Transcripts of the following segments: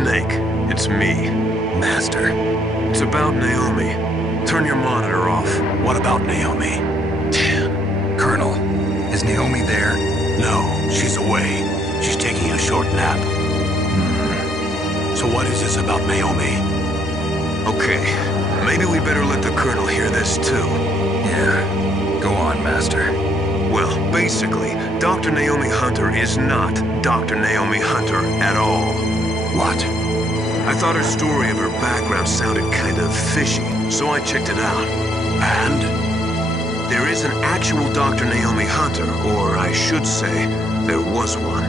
Snake, it's me. Master. It's about Naomi. Turn your monitor off. What about Naomi? Damn. Colonel, is Naomi there? No, she's away. She's taking a short nap. So what is this about Naomi? Okay, maybe we better let the Colonel hear this too. Yeah. Go on, Master. Well, basically, Dr. Naomi Hunter is not Dr. Naomi Hunter at all. What? I thought her story of her background sounded kind of fishy, so I checked it out. And? There is an actual Dr. Naomi Hunter, or I should say, there was one.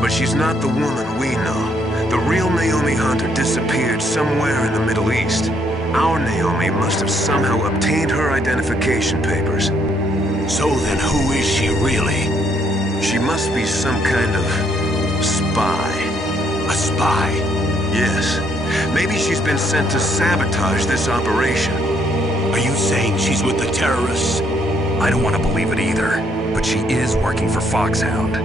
But she's not the woman we know. The real Naomi Hunter disappeared somewhere in the Middle East. Our Naomi must have somehow obtained her identification papers. So then who is she really? She must be some kind of spy. A spy? Yes. Maybe she's been sent to sabotage this operation. Are you saying she's with the terrorists? I don't want to believe it either, but she is working for Foxhound.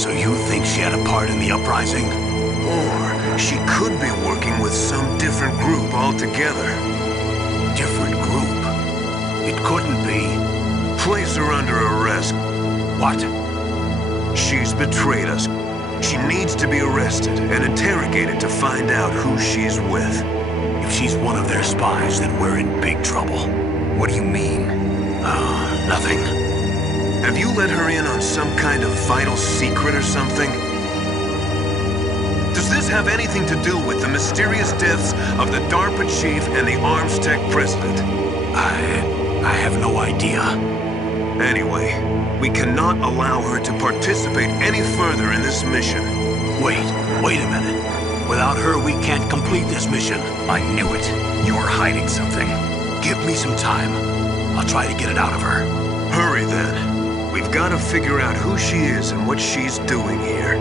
So you think she had a part in the uprising? Or she could be working with some different group altogether. Different group? It couldn't be. Place her under arrest. What? She's betrayed us. She needs to be arrested and interrogated to find out who she's with. If she's one of their spies, then we're in big trouble. What do you mean? Nothing. Have you let her in on some kind of vital secret or something? Does this have anything to do with the mysterious deaths of the DARPA chief and the Arms Tech president? I have no idea. Anyway, we cannot allow her to participate any further in this mission. Wait a minute. Without her, we can't complete this mission. I knew it. You're hiding something. Give me some time. I'll try to get it out of her. Hurry then. We've got to figure out who she is and what she's doing here.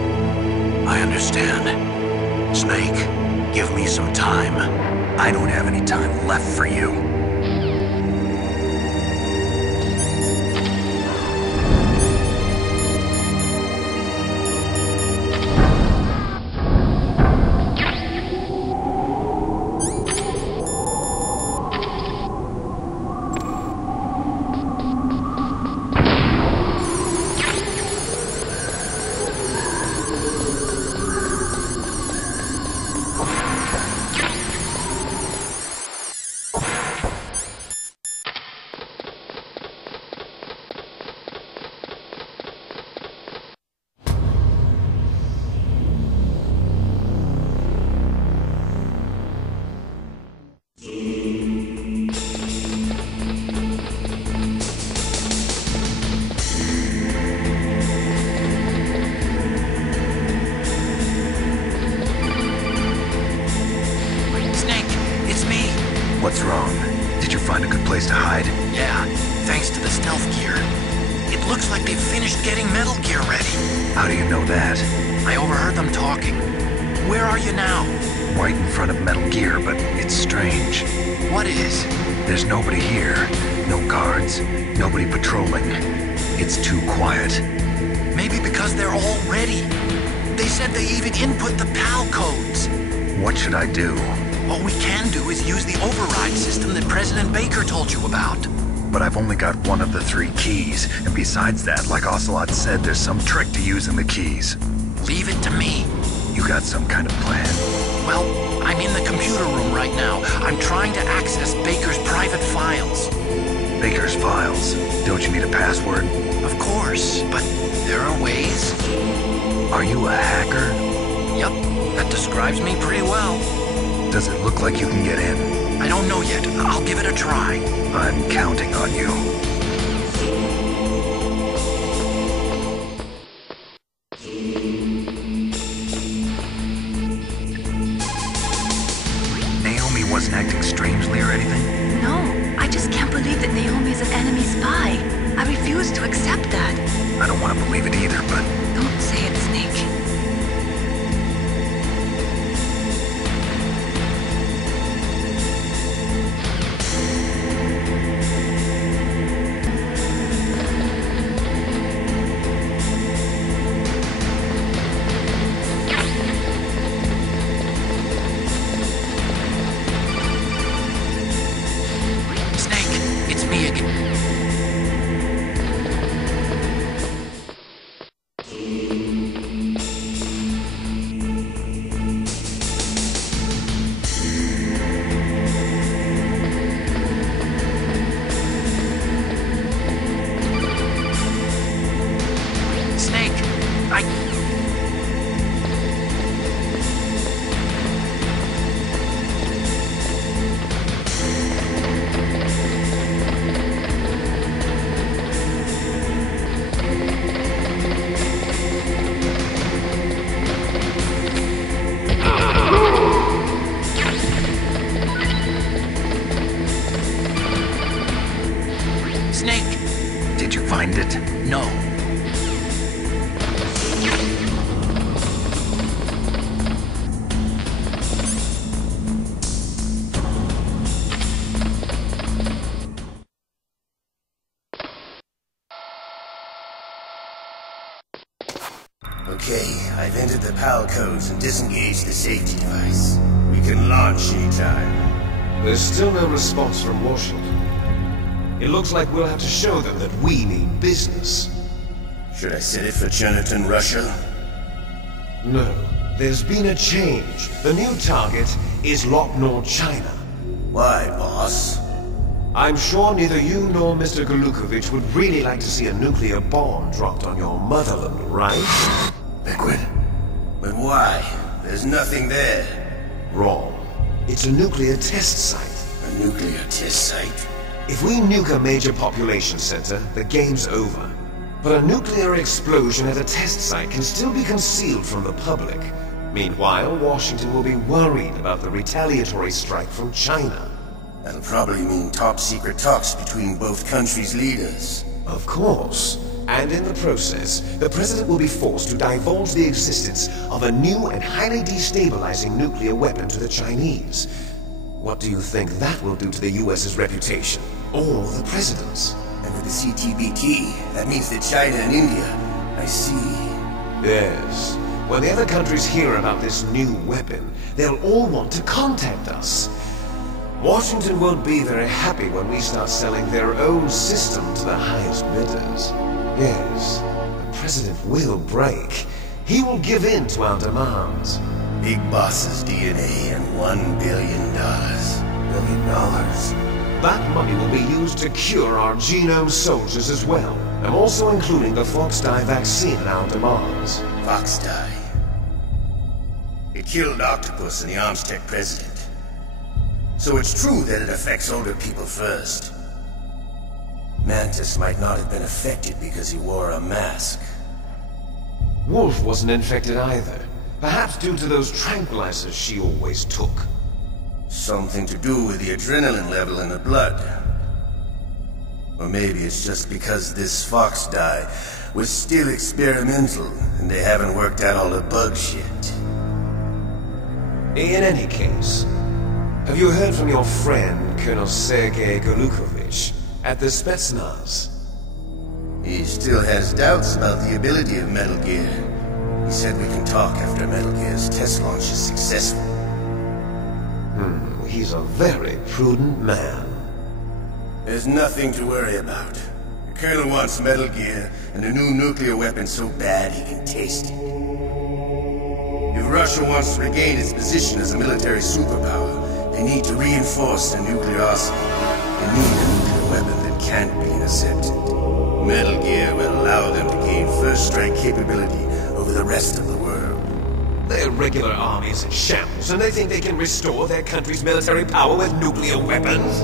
I understand. Snake, give me some time. I don't have any time left for you. What's wrong? Did you find a good place to hide? Yeah, thanks to the stealth gear. It looks like they've finished getting Metal Gear ready. How do you know that? I overheard them talking. Where are you now? Right in front of Metal Gear, but it's strange. What is? There's nobody here. No guards. Nobody patrolling. It's too quiet. Maybe because they're all ready. They said they even input the PAL codes. What should I do? What we can do is use the override system that President Baker told you about. But I've only got one of the 3 keys, and besides that, like Ocelot said, there's some trick to using the keys. Leave it to me. You got some kind of plan? Well, I'm in the computer room right now. I'm trying to access Baker's private files. Baker's files? Don't you need a password? Of course, but there are ways. Are you a hacker? Yup, that describes me pretty well. Does it look like you can get in? I don't know yet. I'll give it a try. I'm counting on you. Naomi wasn't acting strangely or anything? No, I just can't believe that Naomi's an enemy spy. I refuse to accept that. I don't want to believe it either, but... Don't say it, Snake. Okay, I've entered the PAL codes and disengaged the safety device. We can launch anytime. There's still no response from Washington. It looks like we'll have to show them that we mean business. Should I set it for Jonathan, Russia? No. There's been a change. The new target is Lopnor, China. Why, boss? I'm sure neither you nor Mr. Golukovich would really like to see a nuclear bomb dropped on your motherland, right? Liquid? But why? There's nothing there. Wrong. It's a nuclear test site. A nuclear test site? If we nuke a major population center, the game's over. But a nuclear explosion at a test site can still be concealed from the public. Meanwhile, Washington will be worried about the retaliatory strike from China. That'll probably mean top-secret talks between both countries' leaders. Of course. And in the process, the President will be forced to divulge the existence of a new and highly destabilizing nuclear weapon to the Chinese. What do you think that will do to the US's reputation? Or the President's? And with the CTBT, that means that China and India... I see. Yes. When the other countries hear about this new weapon, they'll all want to contact us. Washington won't be very happy when we start selling their own system to the highest bidders. Yes, the President will break. He will give in to our demands. Big Boss's DNA and $1 billion. $1 billion? That money will be used to cure our genome soldiers as well. I'm also including the Fox-dye vaccine in our demands. Fox-dye? It killed Octopus and the Armstech president. So it's true that it affects older people first. Mantis might not have been affected because he wore a mask. Wolf wasn't infected either. Perhaps due to those tranquilizers she always took. Something to do with the adrenaline level in the blood. Or maybe it's just because this Fox dye was still experimental and they haven't worked out all the bug shit. In any case, have you heard from your friend, Colonel Sergei Golukovich, at the Spetsnaz? He still has doubts about the ability of Metal Gear. He said we can talk after Metal Gear's test launch is successful. He's a very prudent man. There's nothing to worry about. The Colonel wants Metal Gear and a new nuclear weapon so bad he can taste it. If Russia wants to regain its position as a military superpower, they need to reinforce the nuclear arsenal. They need a nuclear weapon that can't be intercepted. Metal Gear will allow them to gain first strike capability over the rest of the world. Their regular army's in shambles, and they think they can restore their country's military power with nuclear weapons?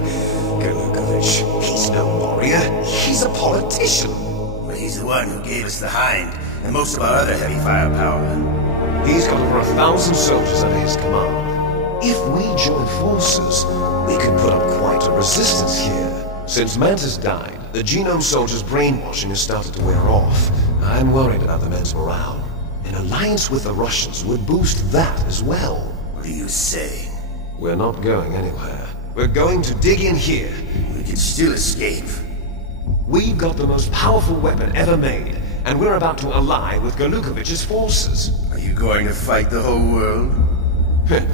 Golukovich, he's no warrior. He's a politician. But he's the one who gave us the Hind, and most of our other heavy firepower. He's got over 1,000 soldiers under his command. If we join forces, we could put up quite a resistance here. Since Mantis died, the genome soldiers' brainwashing has started to wear off. I'm worried about the men's morale. An alliance with the Russians would boost that as well. What are you saying? We're not going anywhere. We're going to dig in here. We can still escape. We've got the most powerful weapon ever made, and we're about to ally with Golukovich's forces. Are you going to fight the whole world?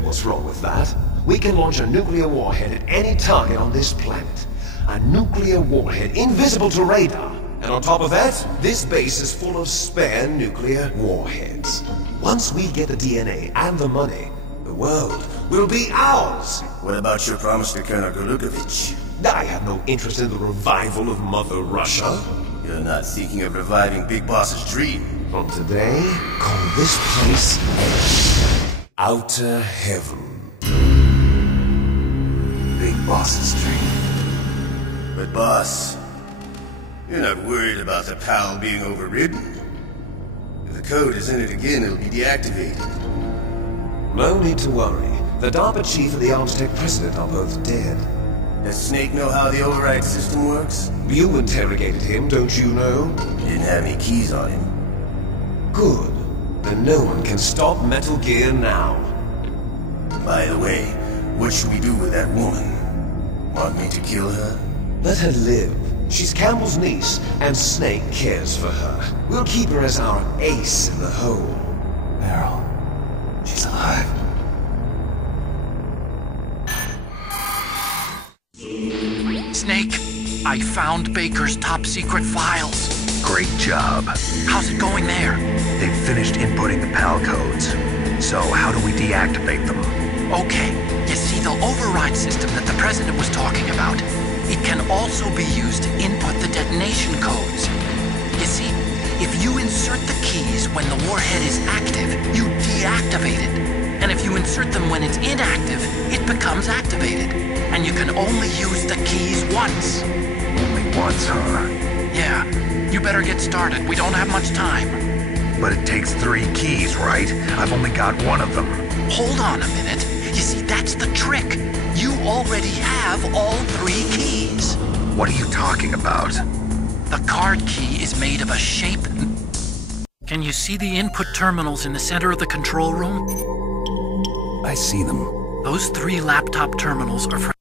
What's wrong with that? We can launch a nuclear warhead at any target on this planet. A nuclear warhead invisible to radar. And on top of that, this base is full of spare nuclear warheads. Once we get the DNA and the money, the world will be ours! What about your promise to Colonel Golukovich? I have no interest in the revival of Mother Russia. You're not thinking of reviving Big Boss's dream. From today, call this place Outer Heaven. Big Boss's dream. But boss, you're not worried about the PAL being overridden. If the code is in it again, it'll be deactivated. No need to worry. The DARPA chief and the Armstech president are both dead. Does Snake know how the override system works? You interrogated him, don't you know? He didn't have any keys on him. Good. Then no one can stop Metal Gear now. By the way, what should we do with that woman? Want me to kill her? Let her live. She's Campbell's niece, and Snake cares for her. We'll keep her as our ace in the hole. I found Baker's top-secret files. Great job. How's it going there? They've finished inputting the PAL codes. So how do we deactivate them? Okay, you see the override system that the President was talking about? It can also be used to input the detonation codes. You see, if you insert the keys when the warhead is active, you deactivate it. And if you insert them when it's inactive, it becomes activated. And you can only use the keys once. Only once, huh? Yeah, you better get started. We don't have much time. But it takes 3 keys, right? I've only got 1 of them. Hold on a minute. You see, that's the trick. You already have all 3 keys. What are you talking about? The card key is made of a shape... Can you see the input terminals in the center of the control room? I see them. Those 3 laptop terminals are for...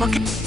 Look at...